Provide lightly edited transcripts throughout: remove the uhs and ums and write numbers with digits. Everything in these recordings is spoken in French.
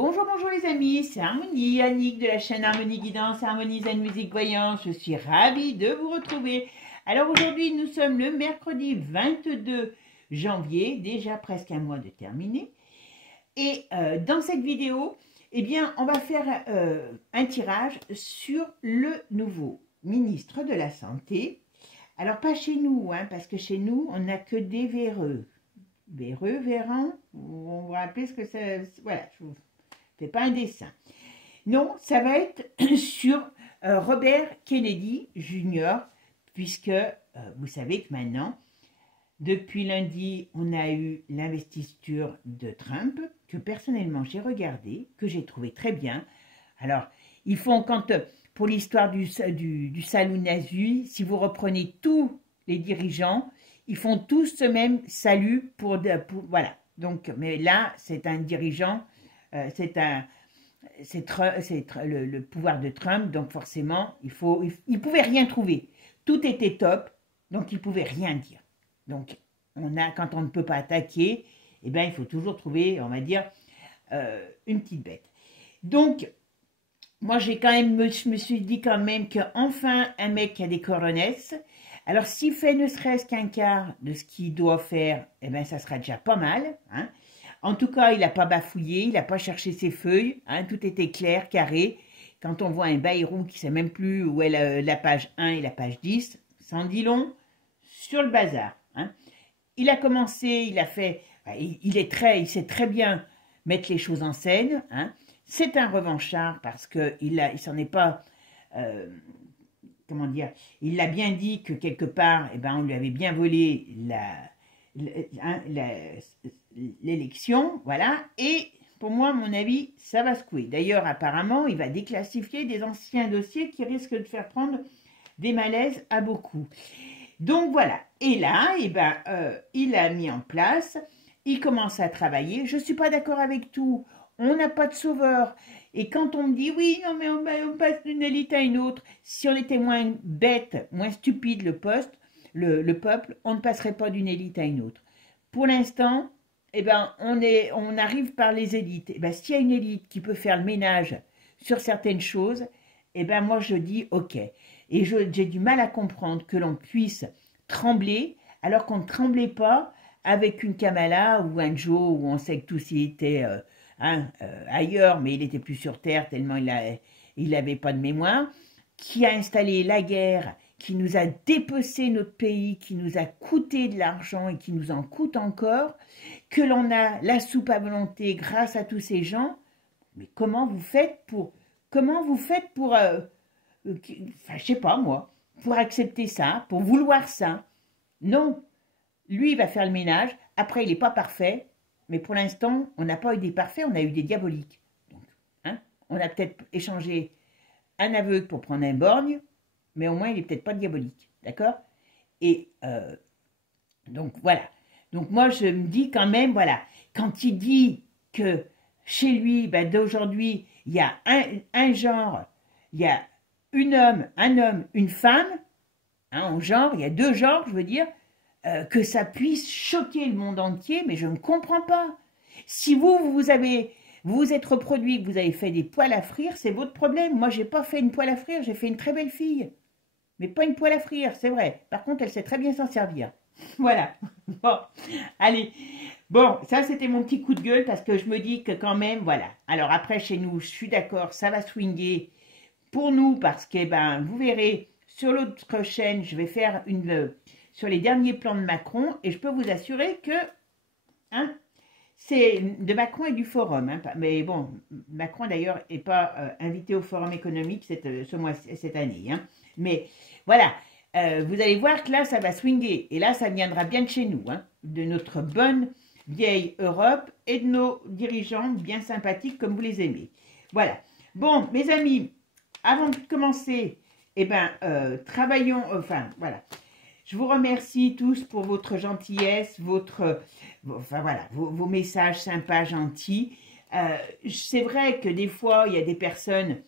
Bonjour, bonjour les amis, c'est Harmonie, Annick de la chaîne Harmonie Guidance, Harmonie Zen Musique Voyance. Je suis ravie de vous retrouver. Alors aujourd'hui, nous sommes le mercredi 22 janvier, déjà presque un mois de terminé. Et dans cette vidéo, eh bien, on va faire un tirage sur le nouveau ministre de la Santé. Alors pas chez nous, hein, parce que chez nous, on n'a que des véreux. Véreux, Véran, on va appeler ce que c'est. Voilà, je vous fais pas un dessin. Non, ça va être sur Robert Kennedy Jr., puisque vous savez que maintenant, depuis lundi, on a eu l'investiture de Trump, que personnellement j'ai regardé, que j'ai trouvé très bien. Alors, ils font pour l'histoire du salut nazi, si vous reprenez tous les dirigeants, ils font tous ce même salut voilà. Donc, mais là, c'est un dirigeant, c'est le pouvoir de Trump, donc forcément, il pouvait rien trouver. Tout était top, donc il pouvait rien dire. Donc, quand on ne peut pas attaquer, eh bien, il faut toujours trouver, on va dire, une petite bête. Donc, moi, je me suis dit quand même qu'enfin, un mec qui a des coronesses. Alors, s'il fait ne serait-ce qu'un quart de ce qu'il doit faire, eh bien, ça sera déjà pas mal. Hein. En tout cas, il n'a pas bafouillé, il n'a pas cherché ses feuilles. Hein, tout était clair, carré. Quand on voit un Bayrou qui ne sait même plus où est la page 1 et la page 10, ça en dit long sur le bazar. Hein. Il a commencé, il sait très bien mettre les choses en scène. Hein. C'est un revanchard parce qu'il s'en est pas... comment dire, il l'a bien dit que quelque part, eh ben, on lui avait bien volé l'élection, voilà, et pour moi, à mon avis, ça va secouer. D'ailleurs, apparemment, il va déclassifier des anciens dossiers qui risquent de faire prendre des malaises à beaucoup. Donc voilà, et là, eh ben, il a mis en place, il commence à travailler, je ne suis pas d'accord avec tout, on n'a pas de sauveur. Et quand on me dit, oui, non, mais on passe d'une élite à une autre, si on était moins bête, moins stupide, le peuple, on ne passerait pas d'une élite à une autre. Pour l'instant, eh ben, on arrive par les élites. Eh ben, s'il y a une élite qui peut faire le ménage sur certaines choses, eh ben, moi, je dis, OK. Et j'ai du mal à comprendre que l'on puisse trembler, alors qu'on ne tremblait pas avec une Kamala ou un Joe, où on sait que tous y étaient... ailleurs, mais il était plus sur Terre tellement il n'avait pas de mémoire, qui a installé la guerre, qui nous a dépecé notre pays, qui nous a coûté de l'argent et qui nous en coûte encore, que l'on a la soupe à volonté grâce à tous ces gens. Mais comment vous faites pour je sais pas moi, pour accepter ça, pour vouloir ça? Non, lui il va faire le ménage, après il n'est pas parfait. Mais pour l'instant, on n'a pas eu des parfaits, on a eu des diaboliques. Donc, hein, on a peut-être échangé un aveugle pour prendre un borgne, mais au moins, il n'est peut-être pas diabolique. D'accord? Et donc, voilà. Donc, moi, je me dis quand même, voilà, quand il dit que chez lui, ben, d'aujourd'hui, il y a un genre, il y a un homme, une femme, hein, en genre, il y a deux genres, je veux dire, que ça puisse choquer le monde entier, mais je ne comprends pas. Si vous vous êtes reproduit, que vous avez fait des poils à frire, c'est votre problème. Moi, je n'ai pas fait une poêle à frire, j'ai fait une très belle fille. Mais pas une poêle à frire, c'est vrai. Par contre, elle sait très bien s'en servir. Voilà. Bon, allez. Bon, ça, c'était mon petit coup de gueule parce que je me dis que quand même, voilà. Alors après, chez nous, je suis d'accord, ça va swinguer pour nous parce que, ben, vous verrez, sur l'autre chaîne, je vais faire sur les derniers plans de Macron, et je peux vous assurer que hein, c'est de Macron et du forum. Hein, mais bon, Macron d'ailleurs n'est pas invité au forum économique cette année. Hein, mais voilà, vous allez voir que là, ça va swinguer. Et là, ça viendra bien de chez nous, hein, de notre bonne vieille Europe et de nos dirigeants bien sympathiques comme vous les aimez. Voilà. Bon, mes amis, avant de commencer, eh ben, travaillons, enfin, voilà. Je vous remercie tous pour votre gentillesse, vos messages sympas, gentils. C'est vrai que des fois, il y a des personnes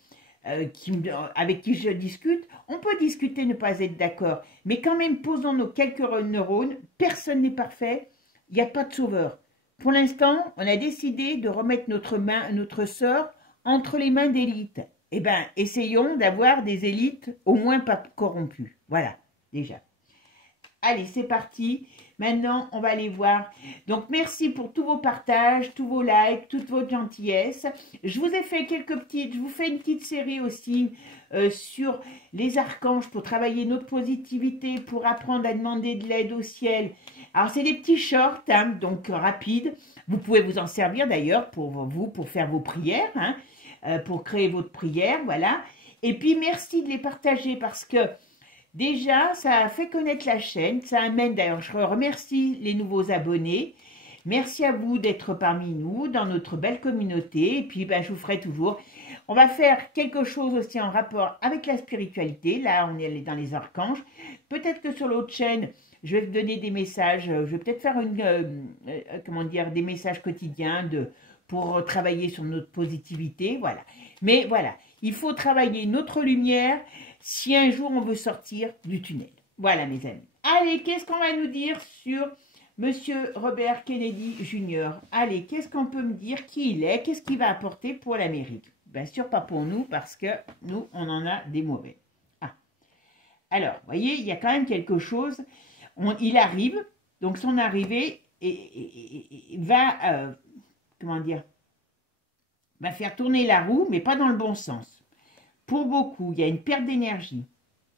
avec qui je discute. On peut discuter, ne pas être d'accord. Mais quand même, posons nos quelques neurones. Personne n'est parfait. Il n'y a pas de sauveur. pour l'instant, on a décidé de remettre notre sort entre les mains d'élites. Eh bien, essayons d'avoir des élites au moins pas corrompues. Voilà, déjà. Allez, c'est parti. Maintenant, on va aller voir. Donc, merci pour tous vos partages, tous vos likes, toute votre gentillesse. Je vous ai fait je vous fais une petite série aussi sur les archanges pour travailler notre positivité, pour apprendre à demander de l'aide au ciel. Alors, c'est des petits shorts, hein, donc rapides. Vous pouvez vous en servir d'ailleurs pour faire vos prières, hein, pour créer votre prière, voilà. Et puis, merci de les partager parce que déjà, ça a fait connaître la chaîne, ça amène d'ailleurs, je remercie les nouveaux abonnés. Merci à vous d'être parmi nous, dans notre belle communauté. Et puis, ben, je vous ferai toujours. On va faire quelque chose aussi en rapport avec la spiritualité. Là, on est dans les archanges. Peut-être que sur l'autre chaîne, je vais vous donner des messages. Je vais peut-être faire comment dire, des messages quotidiens pour travailler sur notre positivité. Voilà. Mais voilà, il faut travailler notre lumière si un jour on veut sortir du tunnel. Voilà, mes amis. Allez, qu'est-ce qu'on va nous dire sur Monsieur Robert Kennedy Jr. Allez, qu'est-ce qu'on peut me dire qui il est? Qu'est-ce qu'il va apporter pour l'Amérique? Bien sûr, pas pour nous, parce que nous, on en a des mauvais. Ah. Alors, vous voyez, il y a quand même quelque chose. Il arrive, donc son arrivée va, comment dire, va faire tourner la roue, mais pas dans le bon sens. Pour beaucoup, il y a une perte d'énergie.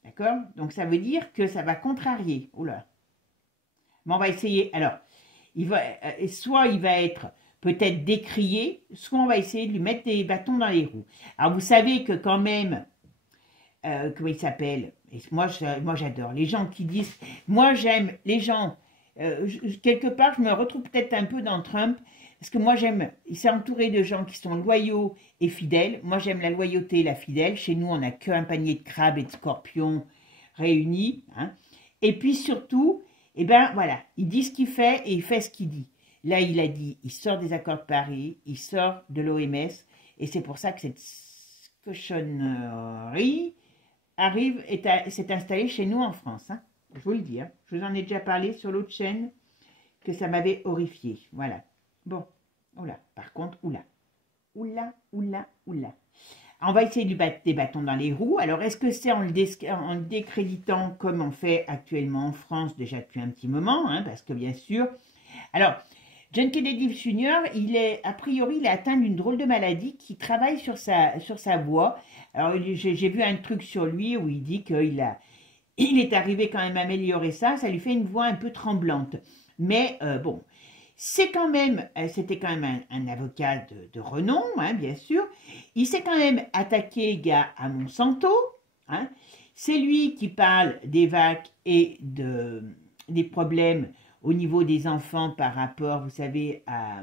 D'accord? Donc, ça veut dire que ça va contrarier. Oula. Mais on va essayer. Alors, soit il va être peut-être décrié, soit on va essayer de lui mettre des bâtons dans les roues. Alors, vous savez que quand même, comment il s'appelle? Moi, j'adore les gens qui disent, moi, j'aime les gens, quelque part, je me retrouve peut-être un peu dans Trump, parce que moi, il s'est entouré de gens qui sont loyaux et fidèles. Moi, j'aime la loyauté et la fidèle. Chez nous, on n'a qu'un panier de crabes et de scorpions réunis. Hein. Et puis surtout, eh ben voilà, il dit ce qu'il fait et il fait ce qu'il dit. Là, il a dit, il sort des accords de Paris, il sort de l'OMS, et c'est pour ça que cette cochonnerie s'est installée chez nous en France. Hein. Je vous le dis, hein. Je vous en ai déjà parlé sur l'autre chaîne, que ça m'avait horrifié. Voilà. Bon, oula, par contre, oula. Oula. On va essayer de lui battre des bâtons dans les roues. Alors, est-ce que c'est en le décréditant comme on fait actuellement en France, déjà depuis un petit moment, hein, parce que bien sûr... Alors, John Kennedy Jr., a priori, il est atteint d'une drôle de maladie qui travaille sur sa voix. Alors, j'ai vu un truc sur lui où il dit qu'il est arrivé quand même à améliorer ça. Ça lui fait une voix un peu tremblante. Mais bon... C'était quand même un avocat de renom, hein, bien sûr. Il s'est quand même attaqué à Monsanto. Hein. C'est lui qui parle des vagues et des problèmes au niveau des enfants par rapport, vous savez, à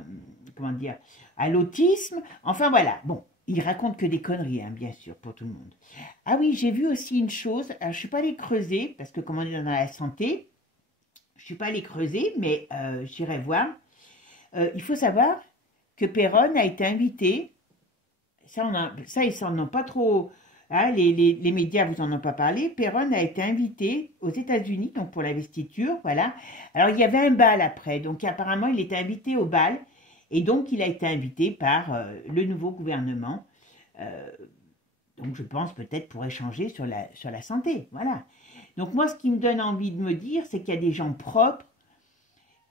l'autisme. Enfin voilà, bon, il raconte que des conneries, hein, bien sûr, pour tout le monde. Ah oui, j'ai vu aussi une chose, alors je ne suis pas allée creuser, parce que comme on est dans la santé, je ne suis pas allée creuser, mais j'irai voir. Il faut savoir que Perron a été invité, ça ils s'en ont pas trop, hein, les médias vous en ont pas parlé, Perron a été invité aux États-Unis, donc pour l'investiture, voilà. Alors il y avait un bal après, donc apparemment il était invité au bal, et donc il a été invité par le nouveau gouvernement, donc je pense peut-être pour échanger sur la santé, voilà. Donc moi ce qui me donne envie de me dire, c'est qu'il y a des gens propres,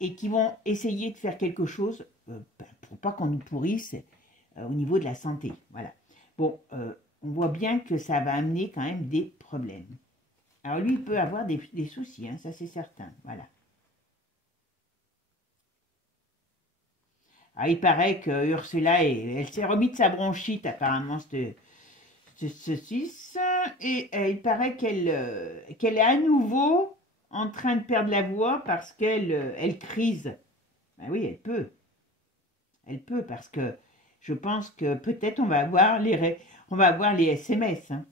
et qui vont essayer de faire quelque chose pour pas qu'on nous pourrisse au niveau de la santé. Voilà. Bon, on voit bien que ça va amener quand même des problèmes. Alors lui, il peut avoir des soucis, hein, ça c'est certain. Voilà. Alors, il paraît que Ursula, elle s'est remise de sa bronchite apparemment, ceci, et il paraît qu'elle est à nouveau en train de perdre la voix parce qu'elle crise. Ben oui, elle peut. Elle peut parce que je pense que peut-être on va avoir les SMS. Hein.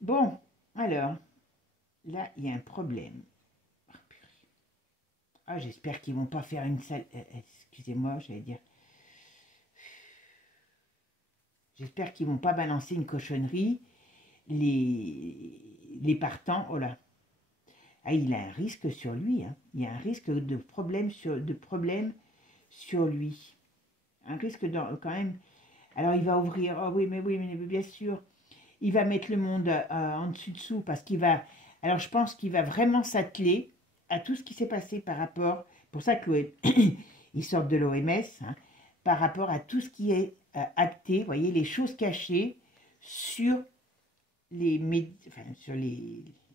Bon, alors, là, il y a un problème. Ah, j'espère qu'ils vont pas faire une salle... excusez-moi, j'allais dire... J'espère qu'ils vont pas balancer une cochonnerie. Les partants... Oh là. Ah, il a un risque sur lui, hein. Il y a un risque de problème sur lui. Un risque quand même. Alors, il va ouvrir, oh oui, mais bien sûr. Il va mettre le monde en dessous parce qu'il va. Alors, je pense qu'il va vraiment s'atteler à tout ce qui s'est passé par rapport. Pour ça que ils sortent de l'OMS, hein, par rapport à tout ce qui est acté, vous voyez, les choses cachées sur sur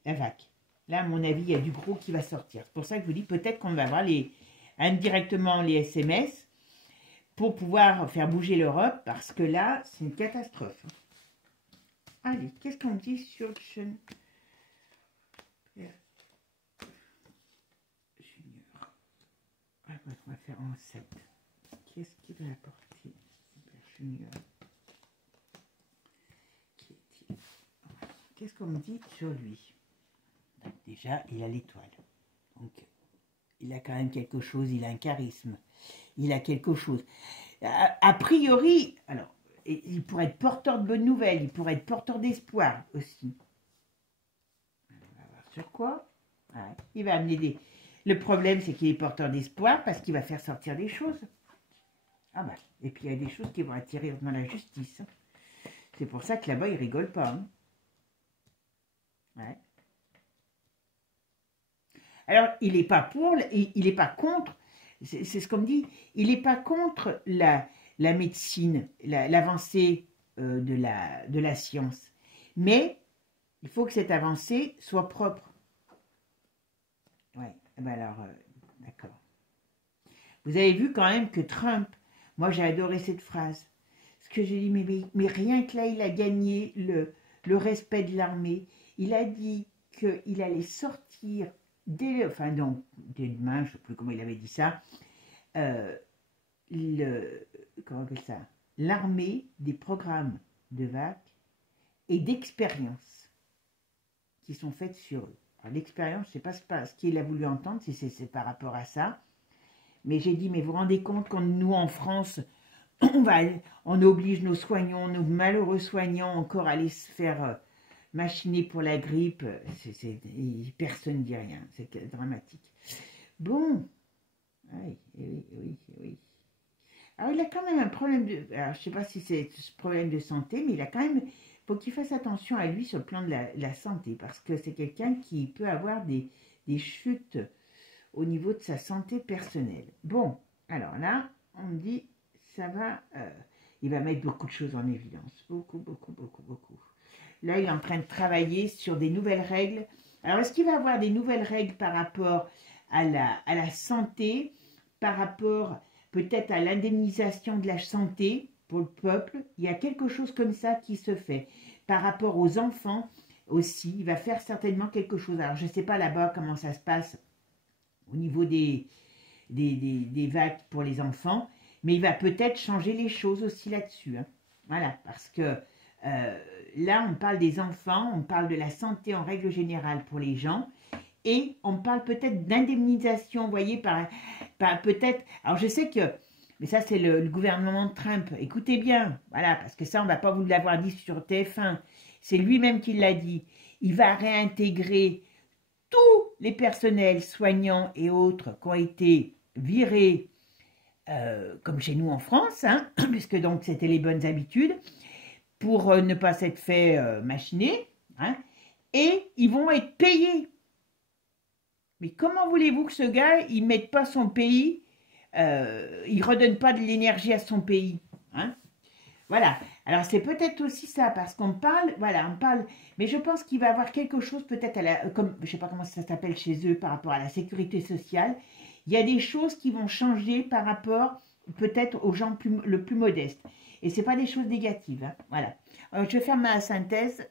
la vac. Là, à mon avis, il y a du gros qui va sortir. C'est pour ça que je vous dis, peut-être qu'on va avoir indirectement les SMS pour pouvoir faire bouger l'Europe, parce que là, c'est une catastrophe. Allez, qu'est-ce qu'on dit sur le Junior? Ah, on va faire en 7. Qu'est-ce qu'il va apporter, Junior? Qui est-il? Qu'est-ce qu'on me dit sur lui? Déjà, il a l'étoile. Donc, il a quand même quelque chose, il a un charisme. Il a quelque chose. A priori, alors, il pourrait être porteur de bonnes nouvelles, il pourrait être porteur d'espoir aussi. On va voir sur quoi. Ouais, il va amener des... Le problème, c'est qu'il est porteur d'espoir parce qu'il va faire sortir des choses. Ah bah, et puis il y a des choses qui vont attirer dans la justice. C'est pour ça que là-bas, il rigole pas. Hein. Ouais. Alors, il n'est pas pour, il n'est pas contre, c'est ce qu'on me dit, il n'est pas contre la médecine, l'avancée de la science. Mais il faut que cette avancée soit propre. Oui, ben alors, d'accord. Vous avez vu quand même que Trump, moi j'ai adoré cette phrase. Ce que j'ai dit, mais rien que là, il a gagné le respect de l'armée. Il a dit qu'il allait sortir dès demain, je ne sais plus comment il avait dit ça, comment on appelle ça, l'armée des programmes de VAC et d'expérience qui sont faites sur eux. Alors l'expérience, je ne sais pas ce qu'il a voulu entendre, si c'est par rapport à ça, mais j'ai dit, mais vous vous rendez compte quand nous en France, on oblige nos soignants, nos malheureux soignants encore à aller se faire machiner pour la grippe, personne ne dit rien, c'est dramatique. Bon, oui. Alors il a quand même un problème alors je ne sais pas si c'est ce problème de santé, mais il a quand même, faut qu'il fasse attention à lui sur le plan de la santé, parce que c'est quelqu'un qui peut avoir des chutes au niveau de sa santé personnelle. Bon, alors là, on me dit, ça va, il va mettre beaucoup de choses en évidence, beaucoup. Là, il est en train de travailler sur des nouvelles règles. Alors, est-ce qu'il va avoir des nouvelles règles par rapport à la santé, par rapport peut-être à l'indemnisation de la santé pour le peuple? Il y a quelque chose comme ça qui se fait. Par rapport aux enfants aussi, il va faire certainement quelque chose. Alors, je ne sais pas là-bas comment ça se passe au niveau des vagues pour les enfants, mais il va peut-être changer les choses aussi là-dessus. Hein. Voilà, parce que là, on parle des enfants, on parle de la santé en règle générale pour les gens, et on parle peut-être d'indemnisation, vous voyez, par peut-être... Alors, je sais que, mais ça, c'est le gouvernement de Trump. Écoutez bien, voilà, parce que ça, on ne va pas vous l'avoir dit sur TF1. C'est lui-même qui l'a dit. Il va réintégrer tous les personnels soignants et autres qui ont été virés, comme chez nous en France, hein, puisque donc c'était les bonnes habitudes, pour ne pas s'être fait machiner, hein, et ils vont être payés. Mais comment voulez-vous que ce gars, il ne mette pas son pays, il ne redonne pas de l'énergie à son pays, hein? Voilà, alors c'est peut-être aussi ça, parce qu'on parle, voilà, on parle, mais je pense qu'il va avoir quelque chose peut-être comme, je ne sais pas comment ça s'appelle chez eux, par rapport à la sécurité sociale, il y a des choses qui vont changer par rapport peut-être aux gens le plus modestes. Et ce n'est pas des choses négatives. Hein. Voilà. Alors, je vais faire ma synthèse.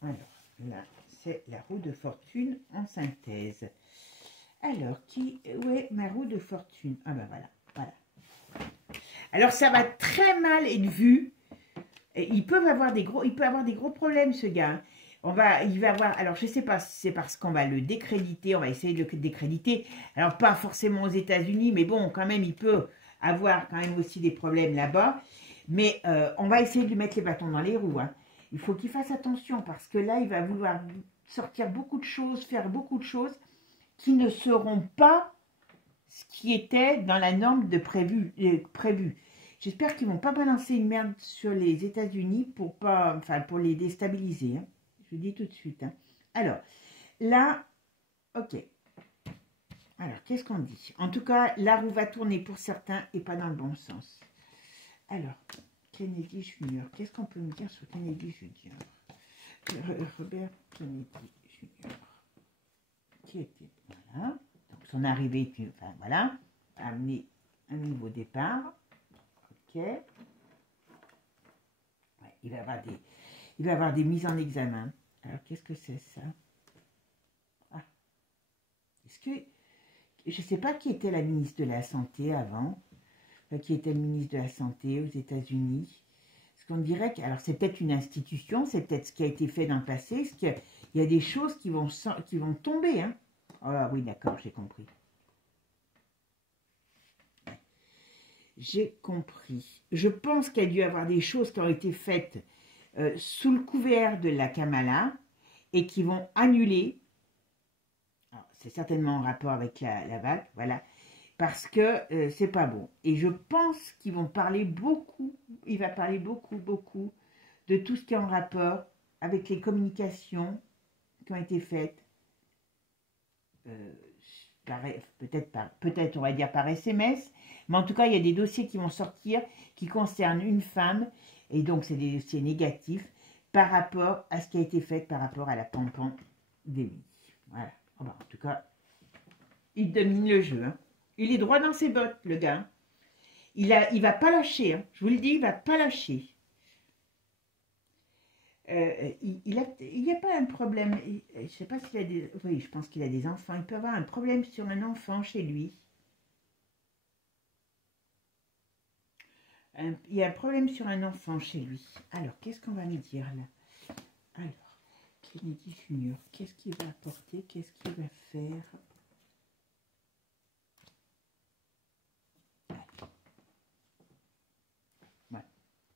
Alors, là, c'est la roue de fortune en synthèse. Alors, où est ma roue de fortune? Ah ben voilà. Alors, ça va très mal être vu. Il peut avoir des gros problèmes, ce gars. Il va avoir, alors je ne sais pas si c'est parce qu'on va le décréditer, on va essayer de le décréditer. Alors, pas forcément aux États-Unis, mais bon, quand même, il peut avoir quand même aussi des problèmes là-bas. Mais on va essayer de lui mettre les bâtons dans les roues. Hein. il faut qu'il fasse attention parce que là, il va vouloir sortir beaucoup de choses, faire beaucoup de choses qui ne seront pas ce qui était dans la norme de prévu. J'espère qu'ils ne vont pas balancer une merde sur les États-Unis pour pas, enfin, pour les déstabiliser. Hein. Je vous dis tout de suite. Hein. Alors, là, ok. Alors, qu'est-ce qu'on dit? En tout cas, la roue va tourner pour certains et pas dans le bon sens. Alors, Kennedy Junior. Qu'est-ce qu'on peut me dire sur Kennedy Junior? Robert Kennedy Junior. Qui était... Voilà. Donc, son arrivée, enfin, voilà, a amené un nouveau départ. Ok. Ouais, il va avoir des mises en examen. Alors, qu'est-ce que c'est ça? Ah. Est-ce que... Je ne sais pas qui était la ministre de la Santé avant, qui était le ministre de la Santé aux États-Unis. Parce qu'on dirait que... Alors, c'est peut-être une institution, c'est peut-être ce qui a été fait dans le passé. Est-ce qu'il y a des choses qui vont tomber, hein? Ah oui, d'accord, j'ai compris. J'ai compris. Je pense qu'il y a dû y avoir des choses qui ont été faites sous le couvert de la Kamala et qui vont annuler. C'est certainement en rapport avec la vague, voilà, parce que c'est pas bon. Et je pense qu'ils vont parler beaucoup, il va parler beaucoup de tout ce qui est en rapport avec les communications qui ont été faites, peut-être on va dire par SMS, mais en tout cas il y a des dossiers qui vont sortir qui concernent une femme, et donc c'est des dossiers négatifs par rapport à ce qui a été fait par rapport à la pandémie. Voilà. Oh ben, en tout cas, il domine le jeu. Hein. Il est droit dans ses bottes, le gars. Il va pas lâcher. Hein. Je vous le dis, il va pas lâcher. Il n'y a pas un problème. Je ne sais pas s'il a des... Oui, je pense qu'il a des enfants. Il peut avoir un problème sur un enfant chez lui. Il y a un problème sur un enfant chez lui. Alors, qu'est-ce qu'on va me dire là? Alors, Kennedy Junior, qu'est-ce qu'il va apporter? Qu'est-ce qu'il va faire? Ouais.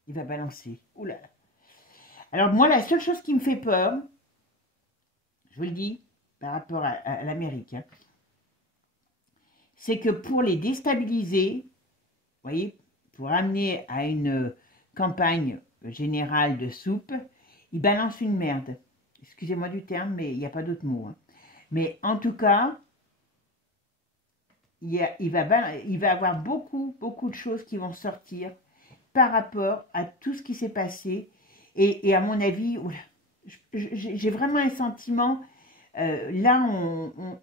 Il va balancer. Oula. Alors moi, la seule chose qui me fait peur, je vous le dis, par rapport à l'Amérique, hein, c'est que pour les déstabiliser, vous voyez, pour amener à une campagne générale de soupe, ils balancent une merde. Excusez-moi du terme, mais il n'y a pas d'autre mot. Hein. Mais en tout cas, il va avoir beaucoup de choses qui vont sortir par rapport à tout ce qui s'est passé. Et à mon avis, j'ai vraiment un sentiment, là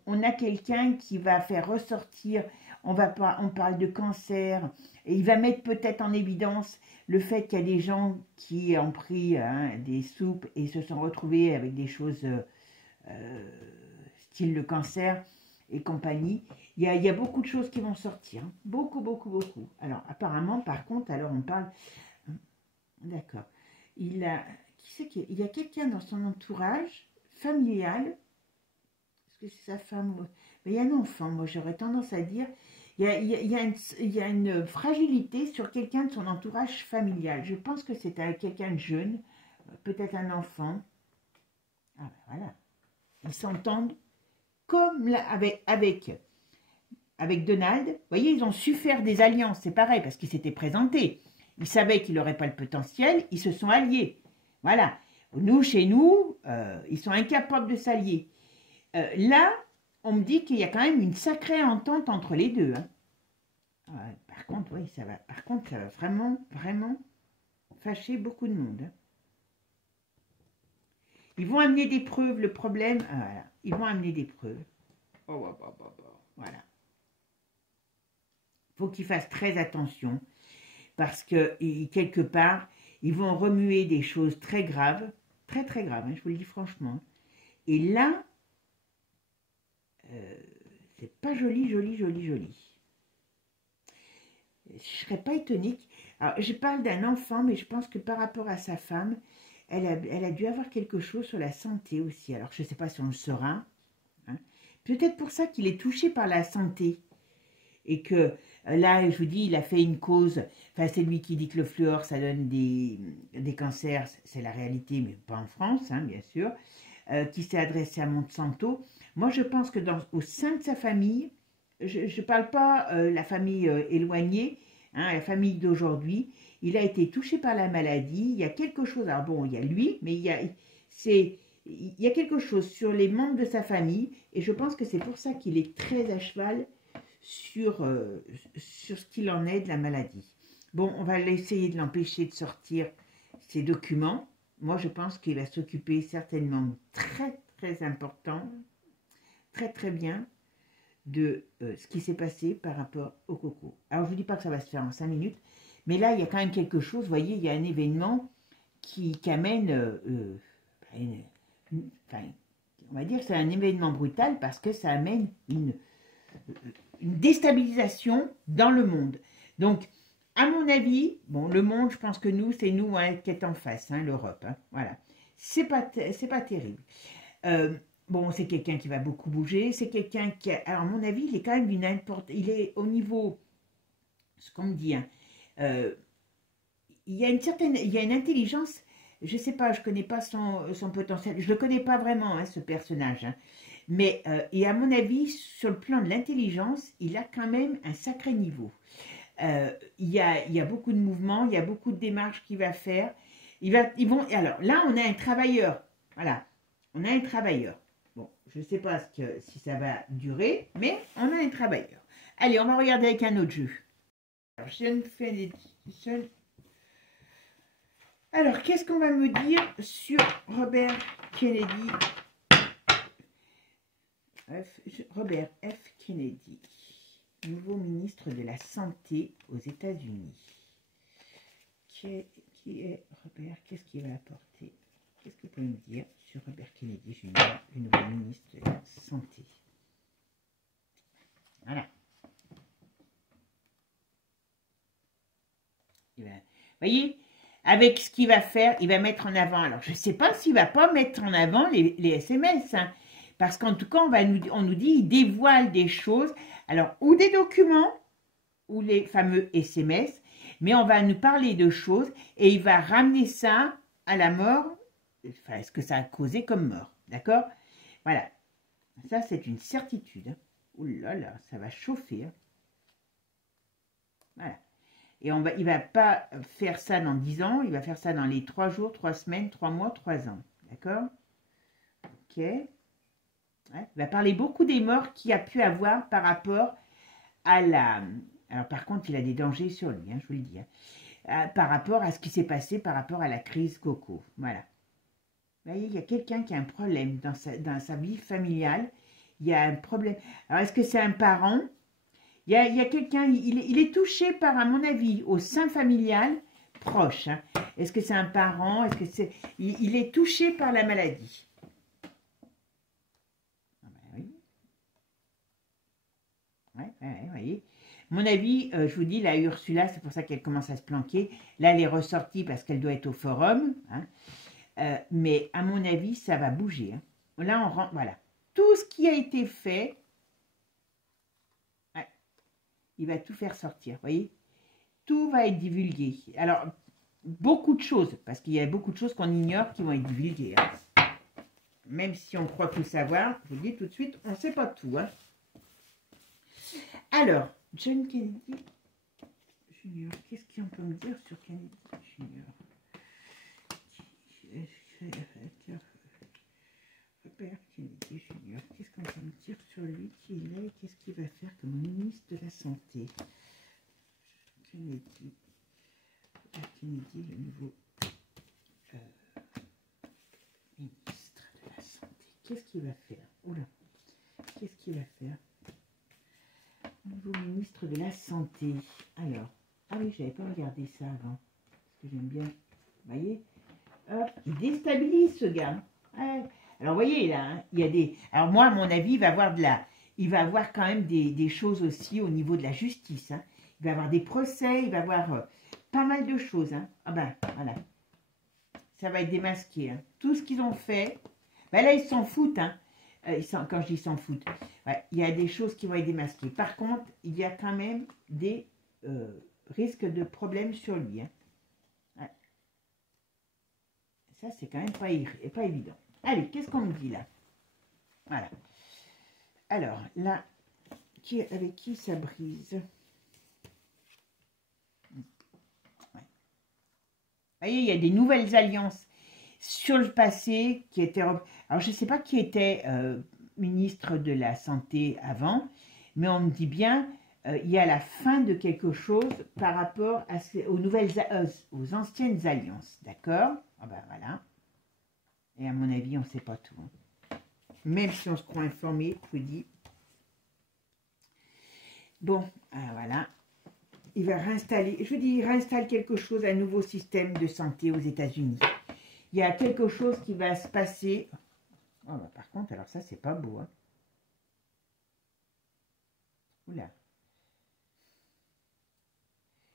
on a quelqu'un qui va faire ressortir, on parle de cancer, et il va mettre peut-être en évidence le fait qu'il y a des gens qui ont pris des soupes et se sont retrouvés avec des choses style le cancer et compagnie. Il y a beaucoup de choses qui vont sortir, hein. Beaucoup. Alors apparemment, par contre, alors on parle... D'accord. Il y a quelqu'un dans son entourage familial, est-ce que c'est sa femme? Mais il y a un enfant, moi j'aurais tendance à dire, il y a une fragilité sur quelqu'un de son entourage familial. Je pense que c'est quelqu'un de jeune, peut-être un enfant. Ah ben voilà. Ils s'entendent comme là, avec Donald. Vous voyez, ils ont su faire des alliances, c'est pareil, parce qu'ils s'étaient présentés. Ils savaient qu'il n'aurait pas le potentiel, ils se sont alliés. Voilà. Nous, chez nous, ils sont incapables de s'allier. Là, on me dit qu'il y a quand même une sacrée entente entre les deux. Hein. Par contre, oui, ça va. Par contre, ça va vraiment fâcher beaucoup de monde. Hein. Ils vont amener des preuves. Le problème, voilà. Ils vont amener des preuves. Voilà. Il faut qu'ils fassent très attention. Parce que, quelque part, ils vont remuer des choses très graves, très graves, hein, je vous le dis franchement. Et là, c'est pas joli. Je serais pas étonnée. Alors, je parle d'un enfant, mais je pense que par rapport à sa femme, elle a dû avoir quelque chose sur la santé aussi. Alors, je ne sais pas si on le saura. Hein. Peut-être pour ça qu'il est touché par la santé. et que là, je vous dis, il a fait une cause, enfin c'est lui qui dit que le fluor, ça donne des cancers, c'est la réalité, mais pas en France, hein, bien sûr, qui s'est adressé à Monsanto. Moi, je pense que au sein de sa famille, je ne parle pas la famille éloignée, hein, la famille d'aujourd'hui, il a été touché par la maladie, il y a quelque chose, alors bon, il y a lui, mais il y a quelque chose sur les membres de sa famille, et je pense que c'est pour ça qu'il est très à cheval sur ce qu'il en est de la maladie. Bon, on va essayer de l'empêcher de sortir ses documents. Moi, je pense qu'il va s'occuper certainement très, très important, très, très bien de ce qui s'est passé par rapport au coco. Alors, je ne vous dis pas que ça va se faire en 5 minutes, mais là, il y a quand même quelque chose. Vous voyez, il y a un événement qui amène... enfin, on va dire que c'est un événement brutal parce que ça amène une déstabilisation dans le monde. Donc, à mon avis, bon, le monde, je pense que c'est nous hein, qui est en face, hein, l'Europe. Hein, voilà. C'est pas terrible. Bon, c'est quelqu'un qui va beaucoup bouger. C'est quelqu'un qui, alors, à mon avis, il est quand même d'une importance. Il est au niveau, ce qu'on me dit, hein, il y a une intelligence. Je ne sais pas, je ne connais pas son potentiel. Je ne le connais pas vraiment, hein, ce personnage. Hein. Mais, et à mon avis, sur le plan de l'intelligence, il a quand même un sacré niveau. Il y a beaucoup de mouvements, il y a beaucoup de démarches qu'il va faire. Alors là, on a un travailleur. Voilà, on a un travailleur. Bon, je ne sais pas si ça va durer, mais on a un travailleur. Allez, on va regarder avec un autre jeu. Alors, alors, qu'est-ce qu'on va me dire sur Robert Kennedy? Robert F. Kennedy, nouveau ministre de la Santé aux États-Unis. Qui est Robert? Qu'est-ce qu'il va apporter? Qu'est-ce que vous pouvez me dire sur Robert Kennedy Jr., le nouveau ministre de la Santé? Voilà. Vous voyez, avec ce qu'il va faire, il va mettre en avant. Alors, je ne sais pas s'il ne va pas mettre en avant les SMS, hein, parce qu'en tout cas, on nous dit, il dévoile des choses, alors, ou des documents, ou les fameux SMS, mais on va nous parler de choses, et il va ramener ça à la mort, enfin, ce que ça a causé comme mort, d'accord? Voilà, ça c'est une certitude. Hein. Ouh là là, ça va chauffer. Hein. Voilà. Et il ne va pas faire ça dans 10 ans, il va faire ça dans les 3 jours, 3 semaines, 3 mois, 3 ans. D'accord? Ok. Ouais. Il va parler beaucoup des morts qu'il a pu avoir par rapport à la... Alors par contre, il a des dangers sur lui, hein, je vous le dis. Hein. Par rapport à ce qui s'est passé par rapport à la crise coco. Voilà. Vous voyez, il y a quelqu'un qui a un problème dans sa vie familiale. Il y a un problème. Alors, est-ce que c'est un parent? Il y a quelqu'un, il est touché par, à mon avis, au sein familial proche. Hein. Est-ce que c'est un parent? Est-ce que c'est... Il est touché par la maladie. Ah ben oui. Ouais, vous voyez. Mon avis, je vous dis, la Ursula, c'est pour ça qu'elle commence à se planquer. Là, elle est ressortie parce qu'elle doit être au forum. Hein. Mais à mon avis, ça va bouger. Hein. Là, on rentre, voilà. Tout ce qui a été fait, ouais, il va tout faire sortir, vous voyez. Tout va être divulgué. Alors, beaucoup de choses, parce qu'il y a beaucoup de choses qu'on ignore qui vont être divulguées. Hein. Même si on croit tout savoir, je vous dis tout de suite, on ne sait pas tout. Hein. Alors, John Kennedy Jr., qu'est-ce qu'on peut me dire sur Kennedy Jr. Robert Kennedy Jr., qu'est-ce qu'on peut me dire sur lui, qui il est, qu'est-ce qu'il va faire comme ministre de la Santé? Kennedy, Robert Kennedy, le nouveau ministre de la Santé. Qu'est-ce qu'il va faire? Oula, qu'est-ce qu'il va faire? Nouveau ministre de la Santé. Alors, ah oui, j'avais pas regardé ça avant. Parce que j'aime bien. Vous voyez? Hop, il déstabilise ce gars. Ouais. Alors, vous voyez, là, hein, il y a des... Alors, moi, à mon avis, il va avoir il va avoir quand même des choses aussi au niveau de la justice. Hein. Il va avoir des procès, il va avoir pas mal de choses. Hein. Ah ben, voilà. Ça va être démasqué. Hein. Tout ce qu'ils ont fait, ben là, ils s'en foutent. Hein. quand je dis s'en foutent, ouais, il y a des choses qui vont être démasquées. Par contre, il y a quand même des risques de problèmes sur lui. Hein. Ouais. Ça, c'est quand même pas évident. Allez, qu'est-ce qu'on me dit là? Voilà. Alors, là, avec qui ça brise? Ouais. Vous voyez, il y a des nouvelles alliances sur le passé qui étaient... Alors, je ne sais pas qui était ministre de la Santé avant, mais on me dit bien, il y a la fin de quelque chose par rapport aux anciennes alliances. D'accord? Ah ben voilà. Et à mon avis, on ne sait pas tout. Hein. Même si on se croit informé, je vous dis. Bon, voilà. Il va réinstaller, je vous dis, il réinstalle quelque chose, un nouveau système de santé aux États-Unis. Il y a quelque chose qui va se passer. Oh, bah, par contre, alors ça, c'est pas beau. Hein. Oula.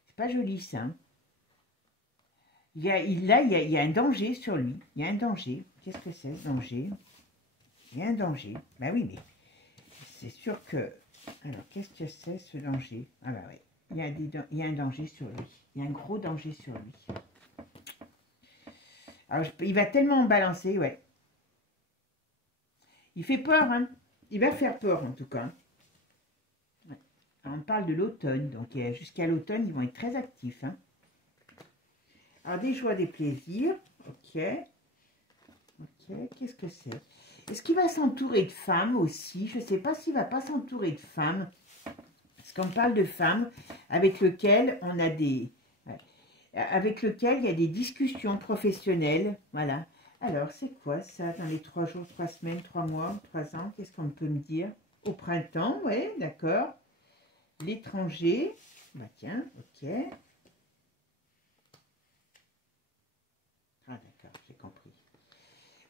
C'est pas joli, ça. Hein. Là, il y a un danger sur lui. Il y a un danger. Qu'est-ce que c'est, ce danger? Il y a un danger. Ben oui, mais c'est sûr que... Alors, qu'est-ce que c'est, ce danger? Ah bah oui. Il y a un danger sur lui. Il y a un gros danger sur lui. Alors, il va tellement balancer, ouais. Il fait peur, hein. Il va faire peur, en tout cas. Ouais. Alors, on parle de l'automne. Donc, jusqu'à l'automne, ils vont être très actifs, hein. Alors, des joies, des plaisirs. Ok. Ok, qu'est-ce que c'est? Est-ce qu'il va s'entourer de femmes aussi? Je ne sais pas s'il ne va pas s'entourer de femmes. Parce qu'on parle de femmes avec lesquelles on a des... Ouais, avec lesquelles il y a des discussions professionnelles. Voilà. Alors, c'est quoi ça dans les 3 jours, 3 semaines, 3 mois, 3 ans? Qu'est-ce qu'on peut me dire? Au printemps, oui, d'accord. L'étranger. Bah tiens, ok. Ah d'accord, j'ai compris.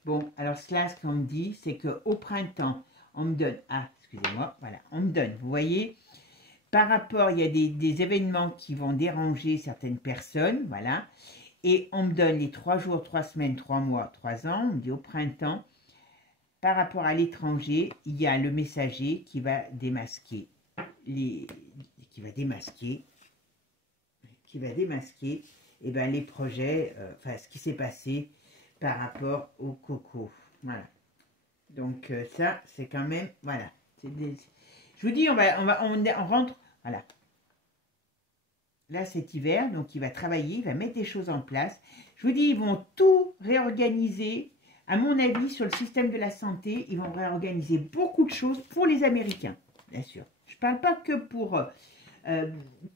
Bon, alors cela, ce qu'on me dit, c'est qu'au printemps, on me donne... Ah, excusez-moi, voilà, on me donne, vous voyez, par rapport, il y a des événements qui vont déranger certaines personnes, voilà, et on me donne les 3 jours, 3 semaines, 3 mois, 3 ans, on me dit au printemps, par rapport à l'étranger, il y a le messager qui va démasquer, eh ben, les projets, enfin, ce qui s'est passé par rapport au coco. Voilà. Donc, ça, c'est quand même, voilà. Je vous dis, on rentre, voilà. Là, c'est hiver, donc il va travailler, il va mettre des choses en place. Je vous dis, ils vont tout réorganiser. À mon avis, sur le système de la santé, ils vont réorganiser beaucoup de choses pour les Américains, bien sûr. Je ne parle pas que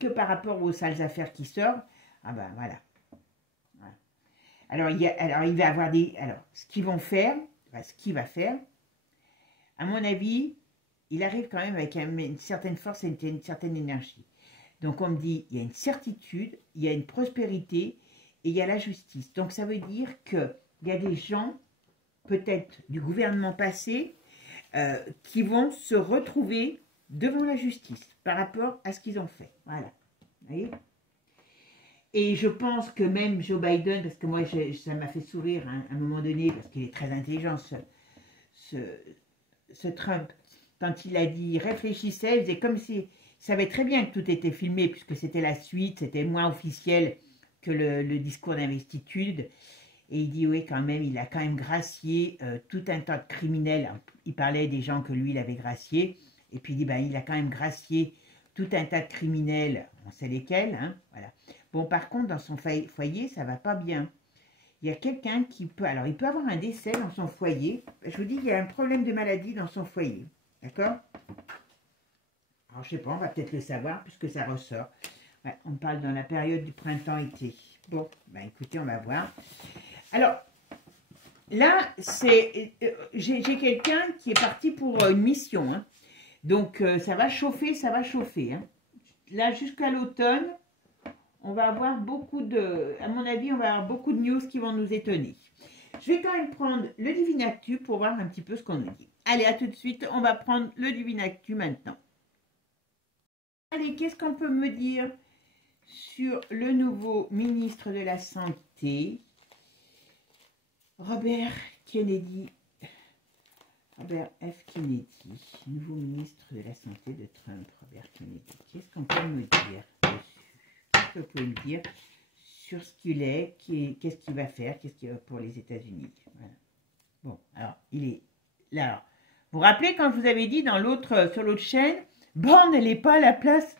par rapport aux sales affaires qui sortent. Ah ben voilà. Voilà. Alors, il va avoir des... Alors, ce qu'il va faire, à mon avis, il arrive quand même avec une certaine force et une certaine énergie. Donc, on me dit, il y a une certitude, il y a une prospérité et il y a la justice. Donc, ça veut dire qu'il y a des gens, peut-être du gouvernement passé, qui vont se retrouver devant la justice par rapport à ce qu'ils ont fait. Voilà. Vous voyez ? Et je pense que même Joe Biden, parce que moi, ça m'a fait sourire hein, à un moment donné, parce qu'il est très intelligent, ce Trump, quand il a dit, réfléchissait, il faisait comme si... Il savait très bien que tout était filmé, puisque c'était la suite, c'était moins officiel que le discours d'investiture. Et il dit, oui, quand même, il a quand même gracié tout un tas de criminels. Alors, il parlait des gens que lui, il avait graciés. Et puis il dit, ben, il a quand même gracié tout un tas de criminels, on sait lesquels, hein, voilà. Bon, par contre, dans son foyer, ça va pas bien. Il y a quelqu'un qui peut... Alors, il peut avoir un décès dans son foyer. Je vous dis, il y a un problème de maladie dans son foyer. D'accord? Alors, je sais pas, on va peut-être le savoir, puisque ça ressort. Ouais, on parle dans la période du printemps-été. Bon, ben écoutez, on va voir. Alors, là, j'ai quelqu'un qui est parti pour une mission. Hein. Donc, ça va chauffer, ça va chauffer. Hein. Là, jusqu'à l'automne, on va avoir beaucoup de... À mon avis, on va avoir beaucoup de news qui vont nous étonner. Je vais quand même prendre le Divinactu pour voir un petit peu ce qu'on nous dit. Allez, à tout de suite. On va prendre le Divinactu maintenant. Allez, qu'est-ce qu'on peut me dire sur le nouveau ministre de la Santé, Robert Kennedy? Robert F. Kennedy, nouveau ministre de la Santé de Trump, Robert Kennedy. Qu'est-ce qu'on peut me dire dessus? Qu'est-ce que vous pouvez me dire sur ce qu'il est, qu'est-ce qu'il va faire, qu'est-ce qu'il va pour les États-Unis? Voilà. Bon, alors, il est là. Alors, vous vous rappelez quand je vous avais dit sur l'autre chaîne, Borne, elle n'est pas à la place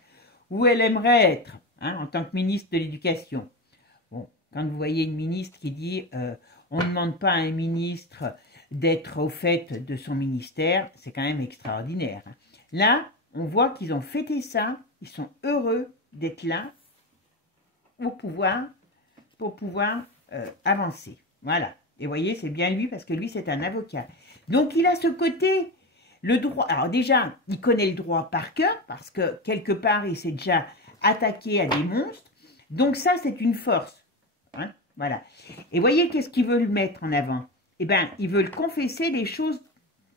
où elle aimerait être, hein, en tant que ministre de l'Éducation. Bon, quand vous voyez une ministre qui dit on ne demande pas à un ministre d'être au fait de son ministère, c'est quand même extraordinaire. Là, on voit qu'ils ont fêté ça, ils sont heureux d'être là au pouvoir pour pouvoir avancer. Voilà. Et vous voyez, c'est bien lui parce que lui, c'est un avocat. Donc, il a ce côté, le droit. Alors déjà, il connaît le droit par cœur parce que quelque part, il s'est déjà attaqué à des monstres. Donc ça, c'est une force. Hein, voilà. Et voyez, qu'est-ce qu'ils veulent mettre en avant? Eh bien, ils veulent confesser les choses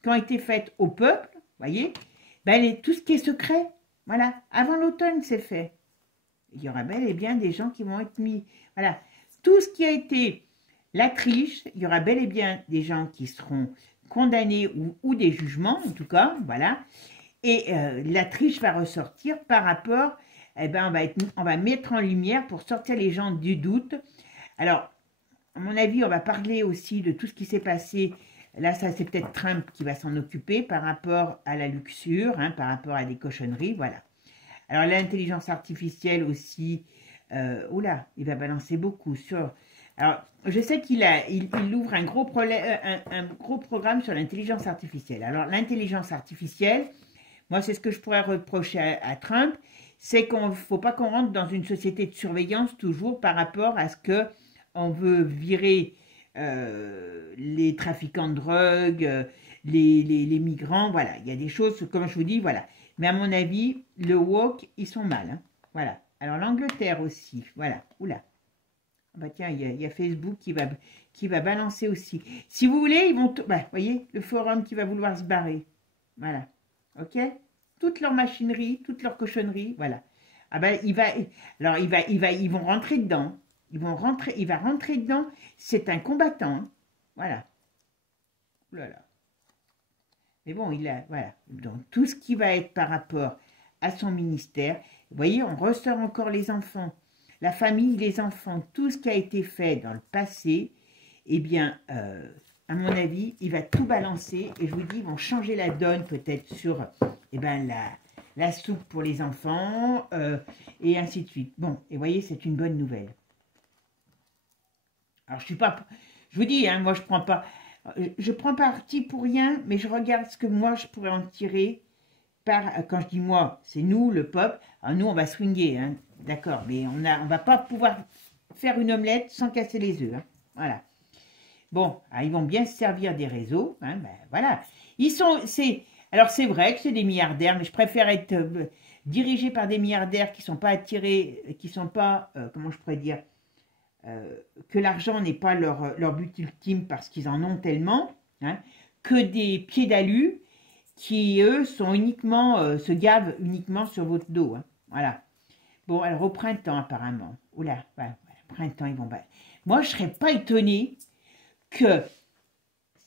qui ont été faites au peuple, voyez, ben, tout ce qui est secret, voilà, avant l'automne, c'est fait. Il y aura bel et bien des gens qui vont être mis, voilà, tout ce qui a été la triche, il y aura bel et bien des gens qui seront condamnés ou des jugements, en tout cas, voilà, et la triche va ressortir par rapport, eh ben, on va mettre en lumière pour sortir les gens du doute. Alors, à mon avis, on va parler aussi de tout ce qui s'est passé. Là, ça, c'est peut-être Trump qui va s'en occuper par rapport à la luxure, hein, par rapport à des cochonneries, voilà. Alors, l'intelligence artificielle aussi, oula, il va balancer beaucoup sur... Alors, je sais qu'il ouvre un gros programme sur l'intelligence artificielle. Alors, l'intelligence artificielle, moi, c'est ce que je pourrais reprocher à Trump, c'est qu'il ne faut pas qu'on rentre dans une société de surveillance toujours par rapport à ce que on veut virer les trafiquants de drogue, les migrants, voilà. Il y a des choses, comme je vous dis, voilà. Mais à mon avis, le woke, ils sont mal, hein. Voilà. Alors l'Angleterre aussi, voilà. Oula. Bah tiens, il y a Facebook qui va balancer aussi. Si vous voulez, ils vont... Bah, voyez, le forum qui va vouloir se barrer. Voilà. Ok? Toute leur machinerie, toute leur cochonnerie, voilà. Ah ben, ils vont rentrer dedans. Il va rentrer dedans. C'est un combattant. Hein. Voilà. Oh là là. Mais bon, voilà. Donc, tout ce qui va être par rapport à son ministère. Vous voyez, on ressort encore les enfants. La famille, les enfants, tout ce qui a été fait dans le passé, eh bien, à mon avis, il va tout balancer. Et je vous dis, ils vont changer la donne peut-être sur eh ben, la soupe pour les enfants, et ainsi de suite. Bon, et vous voyez, c'est une bonne nouvelle. Alors, je vous dis, hein, moi, je prends parti pour rien, mais je regarde ce que moi, je pourrais en tirer. Quand je dis moi, c'est nous, le peuple. Alors, nous, on va swinguer, hein, d'accord, mais on va pas pouvoir faire une omelette sans casser les œufs. Hein, voilà. Bon, alors, ils vont bien se servir des réseaux. Hein, ben, voilà. Alors, c'est vrai que c'est des milliardaires, mais je préfère être dirigé par des milliardaires qui ne sont pas attirés, qui ne sont pas, comment je pourrais dire, que l'argent n'est pas leur but ultime parce qu'ils en ont tellement, hein, que des pieds d'alu qui, eux, sont uniquement, se gavent uniquement sur votre dos. Hein, voilà. Bon, alors au printemps, apparemment. Oula, voilà, printemps, ils vont... Moi, je ne serais pas étonnée que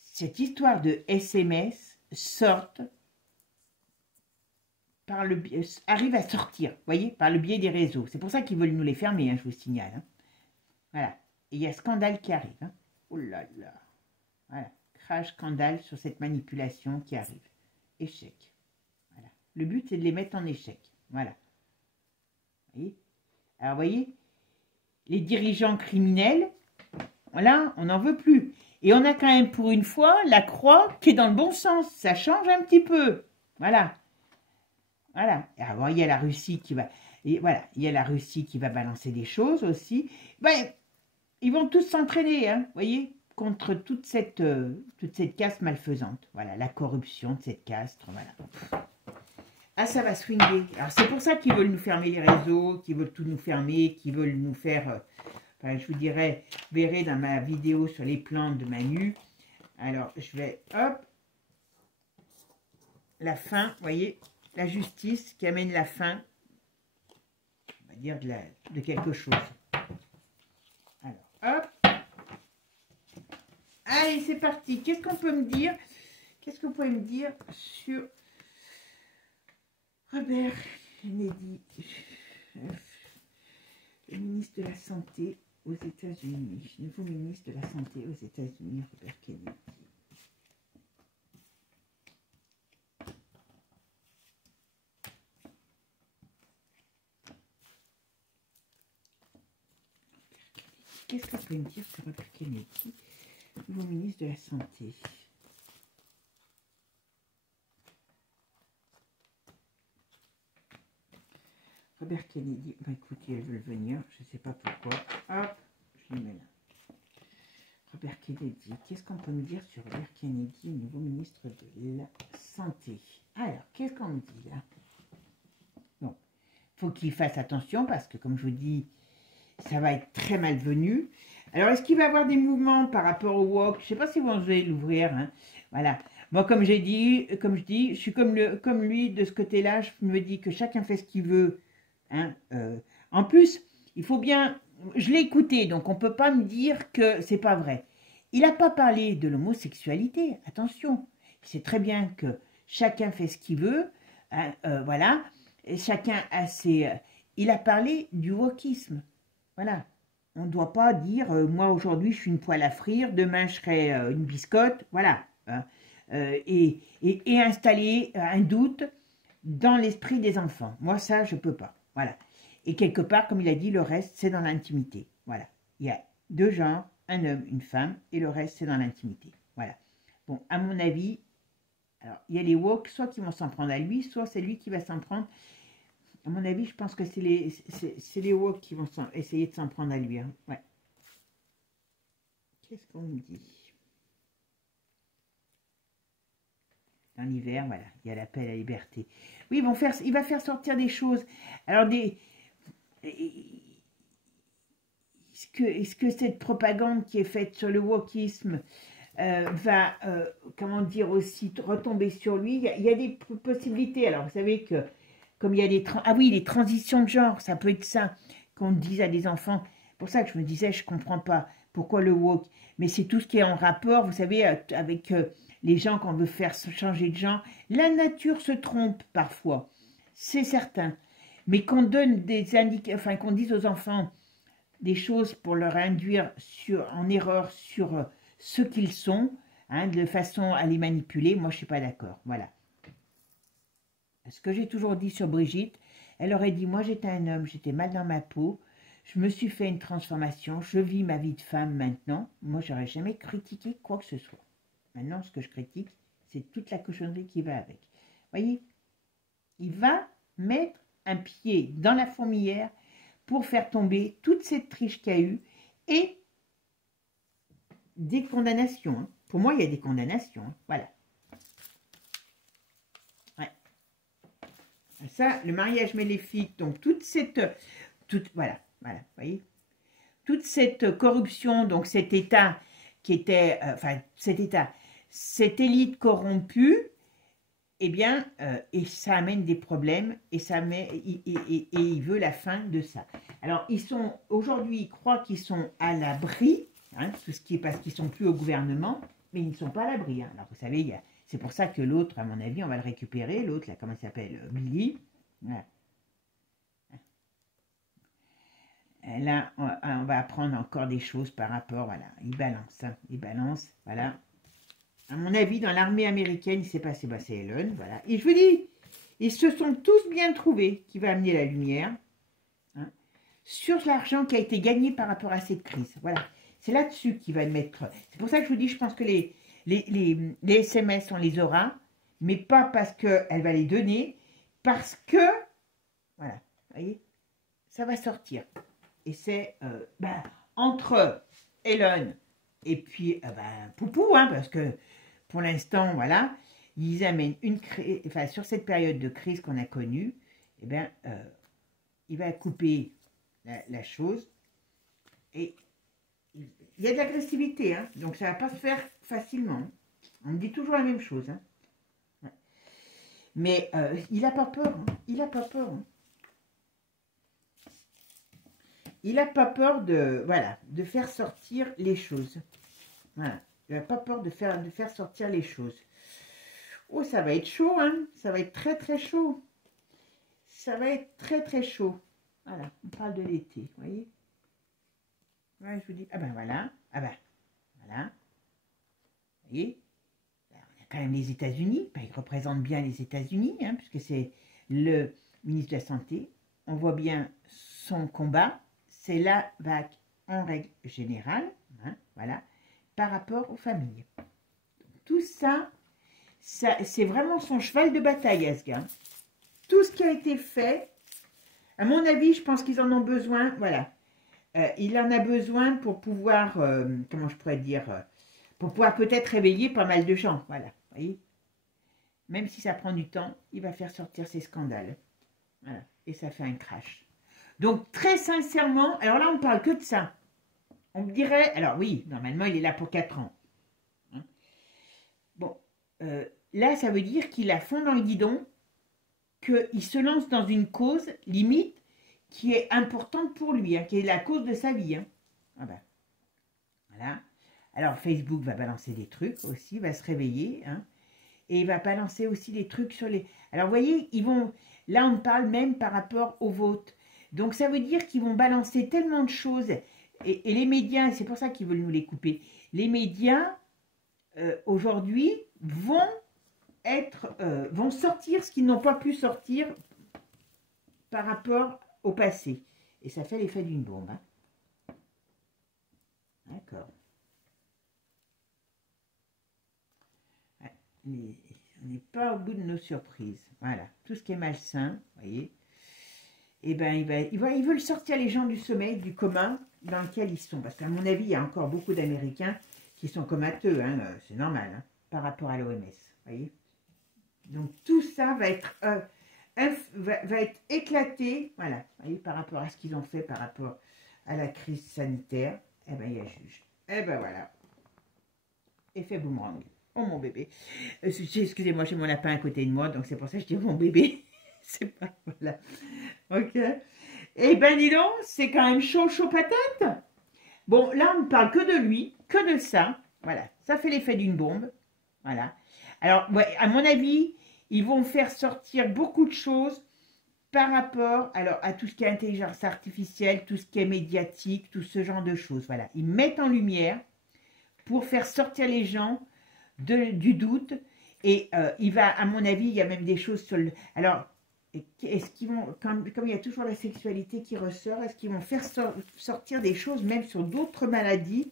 cette histoire de SMS sorte arrive à sortir, vous voyez, par le biais des réseaux. C'est pour ça qu'ils veulent nous les fermer, hein, je vous signale. Hein. Voilà. Et il y a scandale qui arrive. Hein. Oh là là. Voilà. Crash scandale sur cette manipulation qui arrive. Échec. Voilà. Le but, c'est de les mettre en échec. Voilà. Vous voyez? Alors, vous voyez, les dirigeants criminels, là, on n'en veut plus. Et on a quand même, pour une fois, la croix qui est dans le bon sens. Ça change un petit peu. Voilà. Voilà. Alors, il y a la Russie qui va... Et voilà, il y a la Russie qui va balancer des choses aussi. Ben, ils vont tous s'entraîner, hein, vous voyez, contre toute cette caste malfaisante. Voilà, la corruption de cette caste, voilà. Ah, ça va swinguer. Alors, c'est pour ça qu'ils veulent nous fermer les réseaux, qu'ils veulent tout nous fermer, qu'ils veulent nous faire... enfin, je vous dirais, vous verrez dans ma vidéo sur les plantes de Manu. Alors, je vais, hop, la fin, vous voyez, la justice qui amène la fin, on va dire de quelque chose. Alors, hop. Allez, c'est parti. Qu'est-ce qu'on peut me dire? Qu'est-ce que vous pouvez me dire sur Robert Kennedy, le ministre de la Santé aux États-Unis, nouveau ministre de la Santé aux États-Unis, Robert Kennedy. Qu'est-ce que vous pouvez me dire sur Robert Kennedy, nouveau ministre de la Santé? Robert Kennedy, bah écoutez, elle veut venir, je ne sais pas pourquoi. Hop, je lui mets là. Robert Kennedy, qu'est-ce qu'on peut me dire sur Robert Kennedy, nouveau ministre de la Santé? Alors, qu'est-ce qu'on me dit là? Bon, il faut qu'il fasse attention parce que, comme je vous dis, ça va être très malvenu. Alors, est-ce qu'il va y avoir des mouvements par rapport au wok? Je ne sais pas si vous allez l'ouvrir. Hein. Voilà. Moi, comme je dis, je suis comme lui de ce côté-là. Je me dis que chacun fait ce qu'il veut. Hein. En plus, il faut bien... Je l'ai écouté, donc on ne peut pas me dire que c'est pas vrai. Il n'a pas parlé de l'homosexualité. Attention. Il sait très bien que chacun fait ce qu'il veut. Hein, voilà. Et chacun a ses... il a parlé du wokisme. Voilà. On ne doit pas dire, moi aujourd'hui je suis une poêle à frire, demain je serai une biscotte, voilà. Hein. Et installer un doute dans l'esprit des enfants. Moi ça, je ne peux pas. Voilà. Et quelque part, comme il a dit, le reste, c'est dans l'intimité. Voilà. Il y a deux genres, un homme, une femme, et le reste, c'est dans l'intimité. Voilà. Bon, à mon avis, alors, il y a les woke, soit qui vont s'en prendre à lui, soit c'est lui qui va s'en prendre. À mon avis, je pense que c'est les woke qui vont essayer de s'en prendre à lui. Hein. Ouais. Qu'est-ce qu'on me dit? Dans l'hiver, voilà, il y a l'appel à la liberté. Oui, il va faire sortir des choses. Alors, est-ce que cette propagande qui est faite sur le wokisme va, comment dire, aussi retomber sur lui? Il y a des possibilités. Alors, vous savez que comme il y a les transitions de genre, ça peut être ça qu'on dise à des enfants. Pour ça que je me disais, je ne comprends pas pourquoi le woke. Mais c'est tout ce qui est en rapport, vous savez, avec les gens qu'on veut faire changer de genre. La nature se trompe parfois, c'est certain. Mais qu'on donne des indications, qu'on dise aux enfants des choses pour leur induire en erreur sur ce qu'ils sont, hein, de façon à les manipuler, moi je ne suis pas d'accord. Voilà. Ce que j'ai toujours dit sur Brigitte, elle aurait dit, moi j'étais un homme, j'étais mal dans ma peau, je me suis fait une transformation, je vis ma vie de femme maintenant, moi j'aurais jamais critiqué quoi que ce soit. Maintenant ce que je critique, c'est toute la cochonnerie qui va avec. Voyez, il va mettre un pied dans la fourmilière pour faire tomber toute cette triche qu'il y a eu et des condamnations. Hein. Pour moi, il y a des condamnations. Hein. Voilà. Ça, le mariage maléfique, donc voilà, voyez, toute cette corruption, donc cet État qui était, cette élite corrompue, eh bien, et ça amène des problèmes, et il veut la fin de ça. Alors, aujourd'hui, ils croient qu'ils sont à l'abri, hein, tout ce qui est parce qu'ils sont plus au gouvernement, mais ils ne sont pas à l'abri. Hein. Alors, vous savez, c'est pour ça que l'autre, à mon avis, on va le récupérer. L'autre, là, comment il s'appelle? Billy. Voilà. Là, on va apprendre encore des choses par rapport, voilà. Il balance, hein, voilà. À mon avis, dans l'armée américaine, il s'est passé, c'est Elon, voilà. Et je vous dis, ils se sont tous bien trouvés qui va amener la lumière, hein, sur l'argent qui a été gagné par rapport à cette crise. Voilà. C'est là-dessus qu'il va le mettre. C'est pour ça que je vous dis, je pense que les SMS, on les aura, mais pas parce qu'elle va les donner, parce que, voilà, vous voyez, ça va sortir. Et c'est entre Elon et puis Poupou, hein, parce que pour l'instant, voilà, ils amènent sur cette période de crise qu'on a connue, eh bien, il va couper la chose et il y a de l'agressivité, hein, donc ça ne va pas se faire facilement. On me dit toujours la même chose. Hein. Ouais. Mais il n'a pas peur. Hein. Il n'a pas peur. Hein. Il n'a pas peur de faire sortir les choses. Voilà. Il n'a pas peur de faire sortir les choses. Oh, ça va être chaud, hein. Ça va être très, très chaud. Ça va être très, très chaud. Voilà, on parle de l'été, vous voyez. Ouais, je vous dis, ah ben voilà, ah ben voilà. Vous voyez, on a quand même les États-Unis. Ben, ils représentent bien les États-Unis, hein, puisque c'est le ministre de la Santé. On voit bien son combat. C'est la vague en règle générale, hein, voilà, par rapport aux familles. Tout ça, c'est vraiment son cheval de bataille, à ce gars. Tout ce qui a été fait, à mon avis, je pense qu'ils en ont besoin, voilà. Il en a besoin pour pouvoir, comment je pourrais dire, pour pouvoir peut-être réveiller pas mal de gens, voilà, vous voyez. Même si ça prend du temps, il va faire sortir ces scandales. Voilà, et ça fait un crash. Donc, très sincèrement, alors là, on ne parle que de ça. On me dirait, alors oui, normalement, il est là pour 4 ans. Hein. Bon, là, ça veut dire qu'il a fond dans le guidon, qu'il se lance dans une cause, limite, qui est importante pour lui, hein, qui est la cause de sa vie. Hein. Ah ben, voilà. Alors, Facebook va balancer des trucs aussi, va se réveiller, hein, et il va balancer aussi des trucs sur les... Alors, vous voyez, ils vont... Là, on parle même par rapport au vote. Donc, ça veut dire qu'ils vont balancer tellement de choses. Et les médias, c'est pour ça qu'ils veulent nous les couper. Les médias, aujourd'hui, vont sortir ce qu'ils n'ont pas pu sortir par rapport au passé. Et ça fait l'effet d'une bombe. Hein. D'accord. Ouais, on n'est pas au bout de nos surprises. Voilà. Tout ce qui est malsain, vous voyez, eh ben, ils veulent sortir les gens du sommeil, du commun dans lequel ils sont. Parce qu'à mon avis, il y a encore beaucoup d'Américains qui sont comateux. Hein, c'est normal, hein, par rapport à l'OMS. Vous voyez. Donc, tout ça va être... va être éclaté, voilà, vous voyez, par rapport à ce qu'ils ont fait, par rapport à la crise sanitaire, eh bien, il y a juge. Eh ben voilà. Effet boomerang. Oh, mon bébé. Excusez-moi, j'ai mon lapin à côté de moi, donc c'est pour ça que je dis mon bébé. C'est pas, voilà. Ok. Eh ben, dis donc, c'est quand même chaud, chaud patate. Bon, là, on ne parle que de lui, que de ça. Voilà, ça fait l'effet d'une bombe. Voilà. Alors, ouais, à mon avis... Ils vont faire sortir beaucoup de choses par rapport à tout ce qui est intelligence artificielle, tout ce qui est médiatique, tout ce genre de choses. Voilà. Ils mettent en lumière pour faire sortir les gens du doute. Et il va, à mon avis, il y a même des choses sur le... Alors, est-ce qu'ils vont, comme il y a toujours la sexualité qui ressort, est-ce qu'ils vont faire sortir des choses même sur d'autres maladies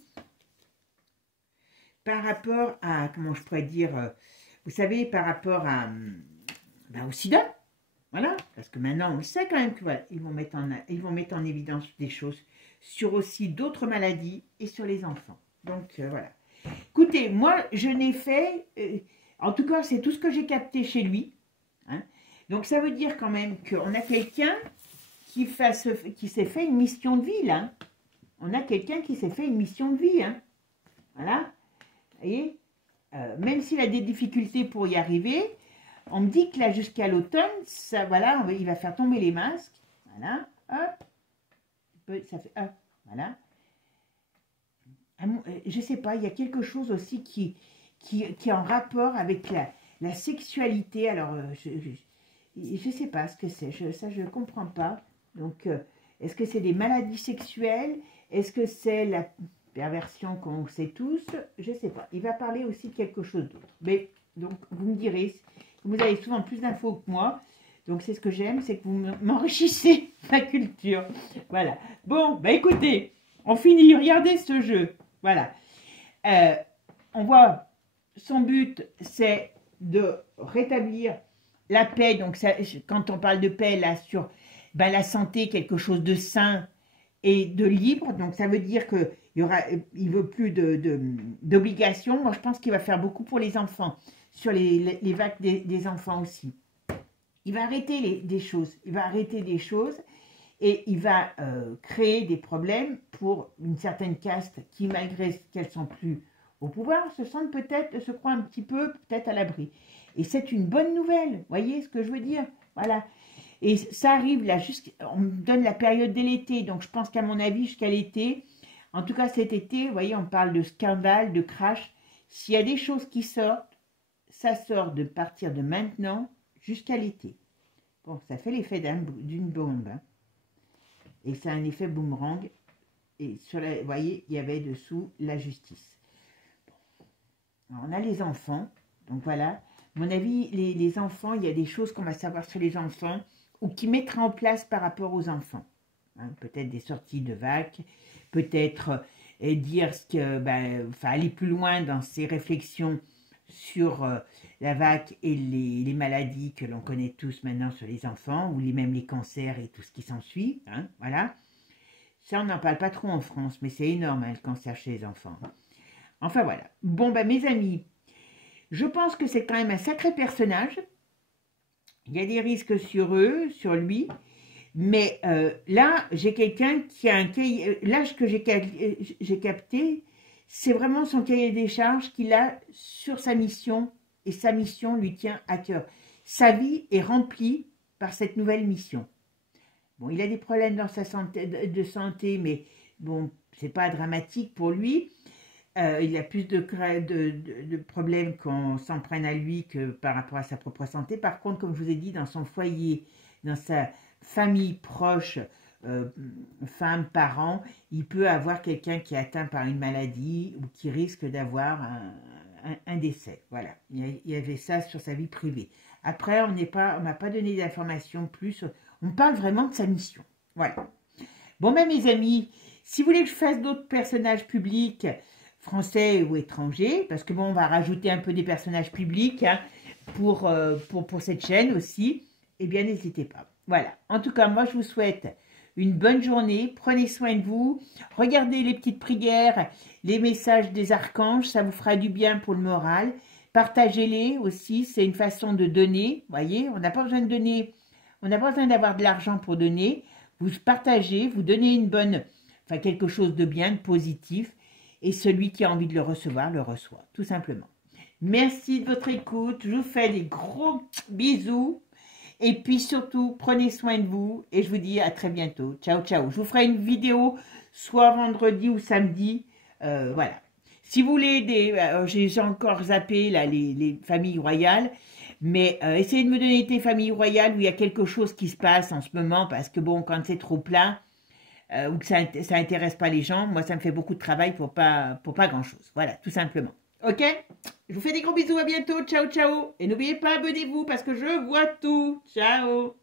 par rapport à, comment je pourrais dire... Vous savez, par rapport au sida, voilà, parce que maintenant on le sait quand même que voilà, ils vont mettre en évidence des choses sur aussi d'autres maladies et sur les enfants. Donc voilà. Écoutez, moi je n'ai fait, en tout cas c'est tout ce que j'ai capté chez lui. Hein. Donc ça veut dire quand même qu'on a quelqu'un qui s'est fait une mission de vie là. Hein. On a quelqu'un qui s'est fait une mission de vie. Hein. Voilà. Vous voyez. Même s'il a des difficultés pour y arriver, on me dit que là, jusqu'à l'automne, ça, voilà, il va faire tomber les masques. Voilà, hop. Ça fait, hop, voilà. Je ne sais pas, il y a quelque chose aussi qui est en rapport avec la sexualité. Alors, je ne sais pas ce que c'est. Ça, je ne comprends pas. Donc, est-ce que c'est des maladies sexuelles? Est-ce que c'est la... perversion qu'on sait tous, je ne sais pas. Il va parler aussi de quelque chose d'autre. Mais, donc, vous me direz, vous avez souvent plus d'infos que moi, donc c'est ce que j'aime, c'est que vous m'enrichissez ma culture. Voilà. Bon, bah écoutez, on finit, regardez ce jeu. Voilà. On voit, son but, c'est de rétablir la paix. Donc, ça, quand on parle de paix, là, sur la santé, quelque chose de sain et de libre. Donc, ça veut dire que il veut plus d'obligations. Moi, je pense qu'il va faire beaucoup pour les enfants, sur les vagues des enfants aussi. Il va arrêter des choses. Il va arrêter des choses et il va créer des problèmes pour une certaine caste qui, malgré qu'elles sont plus au pouvoir, se croient un petit peu peut-être à l'abri. Et c'est une bonne nouvelle. Voyez ce que je veux dire? Voilà. Et ça arrive là, on me donne la période de l'été. Donc, je pense qu'à mon avis, jusqu'à l'été... En tout cas, cet été, vous voyez, on parle de scandale, de crash. S'il y a des choses qui sortent, ça sort de partir de maintenant jusqu'à l'été. Bon, ça fait l'effet d'une bombe. Hein. Et c'est un effet boomerang. Et sur la, vous voyez, il y avait dessous la justice. Alors, on a les enfants. Donc voilà. À mon avis, les enfants, il y a des choses qu'on va savoir sur les enfants ou qui mettra en place par rapport aux enfants. Hein, peut-être des sorties de vac, peut-être dire ce que, enfin, aller plus loin dans ses réflexions sur la vac et les maladies que l'on connaît tous maintenant sur les enfants, ou même les cancers et tout ce qui s'ensuit. Hein, voilà. Ça, on n'en parle pas trop en France, mais c'est énorme, hein, le cancer chez les enfants. Enfin, voilà. Bon, mes amis, je pense que c'est quand même un sacré personnage. Il y a des risques sur eux, sur lui. Mais là, j'ai quelqu'un qui a un cahier... L'âge que j'ai capté, c'est vraiment son cahier des charges qu'il a sur sa mission. Et sa mission lui tient à cœur. Sa vie est remplie par cette nouvelle mission. Bon, il a des problèmes dans sa santé, santé, mais bon, c'est pas dramatique pour lui. Il a plus de problèmes qu'on s'en prenne à lui que par rapport à sa propre santé. Par contre, comme je vous ai dit, dans son foyer, dans sa famille proche, femme, parents, il peut avoir quelqu'un qui est atteint par une maladie ou qui risque d'avoir un décès. Voilà, il y avait ça sur sa vie privée. Après, on m'a pas donné d'informations plus. On parle vraiment de sa mission. Voilà. Bon, mes amis, si vous voulez que je fasse d'autres personnages publics, français ou étrangers, parce que bon, on va rajouter un peu des personnages publics hein, pour cette chaîne aussi, eh bien, n'hésitez pas. Voilà. En tout cas, moi, je vous souhaite une bonne journée. Prenez soin de vous. Regardez les petites prières, les messages des archanges. Ça vous fera du bien pour le moral. Partagez-les aussi. C'est une façon de donner. Vous voyez, on n'a pas besoin de donner. On n'a pas besoin d'avoir de l'argent pour donner. Vous partagez, vous donnez quelque chose de bien, de positif. Et celui qui a envie de le recevoir, le reçoit. Tout simplement. Merci de votre écoute. Je vous fais des gros bisous. Et puis surtout, prenez soin de vous et je vous dis à très bientôt. Ciao, ciao. Je vous ferai une vidéo soit vendredi ou samedi. Voilà. Si vous voulez j'ai encore zappé là, les familles royales, mais essayez de me donner des familles royales où il y a quelque chose qui se passe en ce moment parce que bon, quand c'est trop plein ou que ça intéresse pas les gens, moi ça me fait beaucoup de travail pour pas grand-chose. Voilà, tout simplement. Ok? Je vous fais des gros bisous, à bientôt, ciao ciao. Et n'oubliez pas, abonnez-vous parce que je vois tout. Ciao.